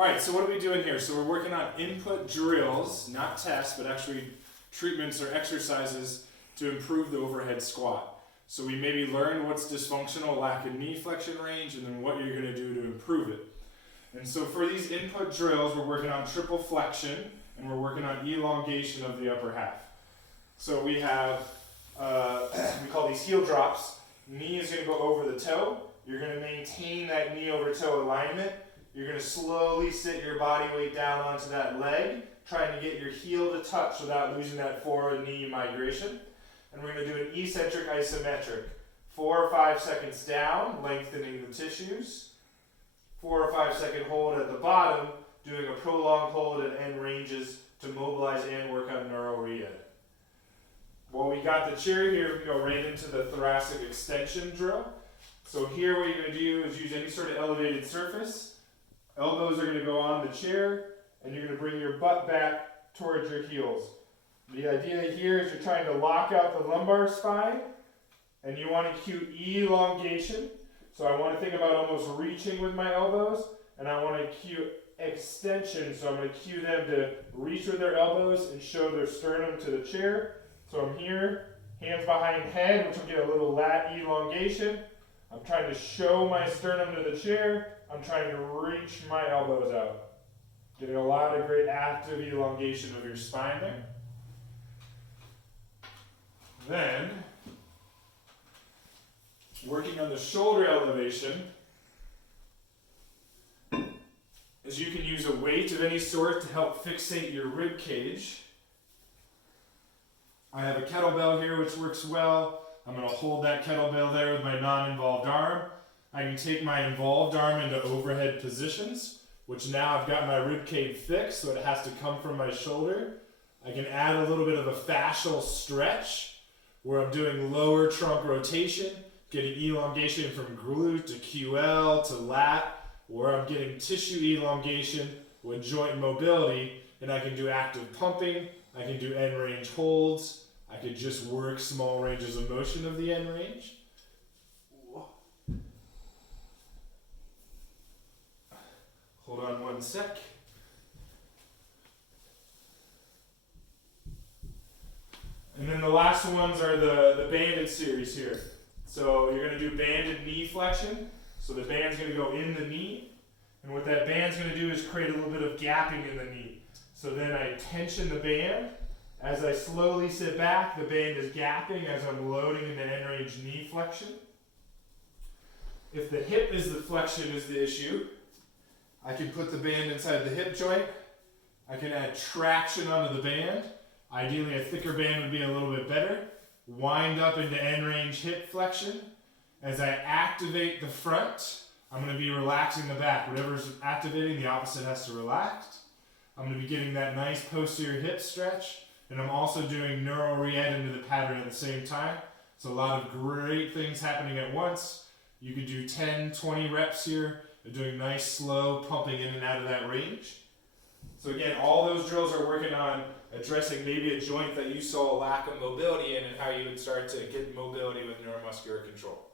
All right, so what are we doing here? So we're working on input drills, not tests, but actually treatments or exercises to improve the overhead squat. So we maybe learned what's dysfunctional, lack of knee flexion range, and then what you're going to do to improve it. And so for these input drills, we're working on triple flexion, and we're working on elongation of the upper half. So we have, we call these heel drops. Knee is going to go over the toe. You're going to maintain that knee over toe alignment. You're going to slowly sit your body weight down onto that leg, trying to get your heel to touch without losing that forward knee migration. And we're going to do an eccentric isometric. 4 or 5 seconds down, lengthening the tissues. 4 or 5 second hold at the bottom, doing a prolonged hold at end ranges to mobilize and work on neural re-ed. Well, we got the chair here, we go right into the thoracic extension drill. So here what you're going to do is use any sort of elevated surface. Elbows are going to go on the chair, and you're going to bring your butt back towards your heels. The idea here is you're trying to lock out the lumbar spine, and you want to cue elongation. So I want to think about almost reaching with my elbows, and I want to cue extension. So I'm going to cue them to reach with their elbows and show their sternum to the chair. So I'm here, hands behind head, which will get a little lat elongation. I'm trying to show my sternum to the chair. I'm trying to reach my elbows out. Getting a lot of great active elongation of your spine there. Then, working on the shoulder elevation, is you can use a weight of any sort to help fixate your rib cage. I have a kettlebell here which works well. I'm going to hold that kettlebell there with my non-involved arm. I can take my involved arm into overhead positions, which now I've got my rib cage fixed, so it has to come from my shoulder. I can add a little bit of a fascial stretch, where I'm doing lower trunk rotation, getting elongation from glute to QL to lat, where I'm getting tissue elongation with joint mobility, and I can do active pumping, I can do end range holds, I could just work small ranges of motion of the end range. Hold on one sec. And then the last ones are the banded series here. So you're going to do banded knee flexion. So the band's going to go in the knee. And what that band's going to do is create a little bit of gapping in the knee. So then I tension the band. As I slowly sit back, the band is gapping as I'm loading into end range knee flexion. If the hip is the flexion is the issue, I can put the band inside the hip joint. I can add traction onto the band. Ideally, a thicker band would be a little bit better. Wind up into end range hip flexion. As I activate the front, I'm going to be relaxing the back. Whatever's activating, the opposite has to relax. I'm going to be getting that nice posterior hip stretch. And I'm also doing neural re-ed into the pattern at the same time. So a lot of great things happening at once. You could do 10, 20 reps here. Doing nice, slow pumping in and out of that range. So again, all those drills are working on addressing maybe a joint that you saw a lack of mobility in and how you would start to get mobility with neuromuscular control.